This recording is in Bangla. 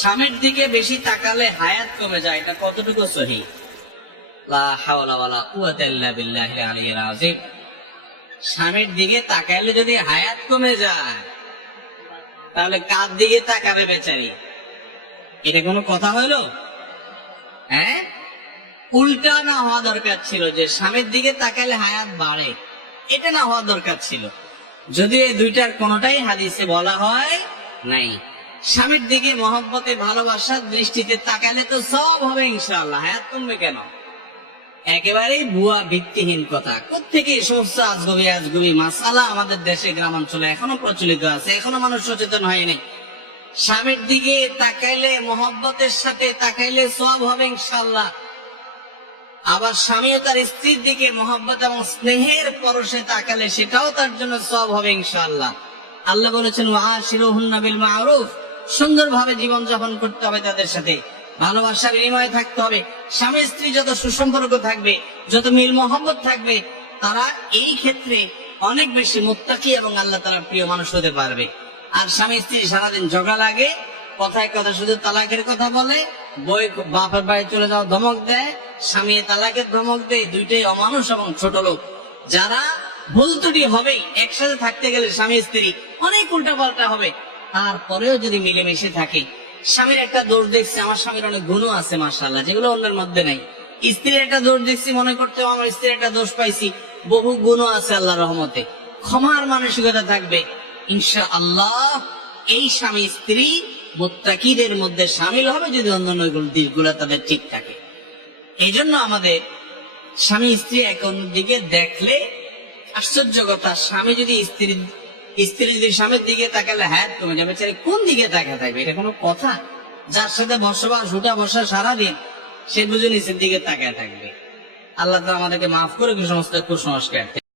স্বামীর দিকে বেশি তাকালে হায়াত কমে যায়, এটা কতটুকু সহি? লা হাওলা ওয়ালা কুওয়াতা ইল্লা বিল্লাহিল আলিয়্যিল আযীম। স্বামীর দিকে তাকালে যদি হায়াত কমে যায়, তাহলে কার দিকে তাকাবে বেচারি? এটা কোনো কথা হইলো? হ্যাঁ, উল্টা না হওয়া দরকার ছিল, যে স্বামীর দিকে তাকালে হায়াত বাড়ে, এটা না হওয়া দরকার ছিল। যদিও এই দুইটার কোনোটাই হাদিসে বলা হয় নাই। স্বামীর দিকে মহব্বতে ভালোবাসার দৃষ্টিতে তাকালে তো সব হবে ইনশাআল্লাহ, হায়াত কমবে কেন? একেবারেই ভুয়া ভিত্তিহীন কথা। কোত্থেকে সমস্ত আজগবি মাসালা আমাদের দেশে গ্রামাঞ্চলে এখনো প্রচলিত আছে, এখনো মানুষ সচেতন হয়নি। স্বামীর দিকে তাকাইলে, মহব্বতের সাথে তাকাইলে সব হবে ইনশাআল্লাহ। আবার স্বামীও তার স্ত্রীর দিকে মহব্বত এবং স্নেহের পরশে তাকালে সেটাও তার জন্য সব হবে ইনশাআল্লাহ। আল্লাহ বলেছেন ওয়াশিরুহুন্না বিল মারুফ, সুন্দরভাবে জীবন যাপন করতে হবে, তাদের সাথে ভালোবাসা বিনিময় থাকতে হবে। স্বামী স্ত্রী যত সুসম্পর্ক থাকবে, যত মিল মহব্বত থাকবে, তারা এই ক্ষেত্রে অনেক বেশি মুত্তাকি এবং আল্লাহ তাআলার প্রিয় মানুষ হতে পারবে। আর স্বামী স্ত্রী সারাদিন ঝগড়া লাগে, কথায় কথা শুধু তালাকের কথা বলে, বই বাপের বাড়ি চলে যাওয়া ধমক দেয়, স্বামী তালাকের ধমক দেয়, দুইটাই অমানুষ এবং ছোট লোক। যারা ভুল ত্রুটি হবেই, একসাথে থাকতে গেলে স্বামী স্ত্রী অনেক উল্টা পাল্টা হবে, তারপরেও যদি মিলেমিশে থাকে, স্বামীর একটা দোষ দেখছি, আমার স্বামীর অনেক গুণ আছে মাশাআল্লাহ, যেগুলো অন্যের মধ্যে নাই। স্ত্রীর একটা দোষ দেখছি, মনে করতে আমার স্ত্রীর একটা দোষ পাইছি, বহু গুণ আছে আল্লাহর রহমতে, ক্ষমার মানসিকতা থাকবে ইনশাআল্লাহ। এই স্বামী স্ত্রী মুত্তাকিদের মধ্যে শামিল হবে যদি অন্যান্য দিকগুলো তাদের ঠিক থাকে। এই জন্য আমাদের স্বামী স্ত্রী এক অন্যের দিকে দেখলে, আশ্চর্য কথা, স্বামী যদি স্ত্রী যদি স্বামীর দিকে তাকালে হায়াত কমে যাবে, কোন দিকে তাকা থাকবে? এটা কোনো কথা? যার সাথে বসবাস উঠা বসা সারাদিন, সে বুঝে নিচের দিকে তাকায় থাকবে। আল্লাহ তো আমাদেরকে মাফ করে সমস্ত কুসংস্কার।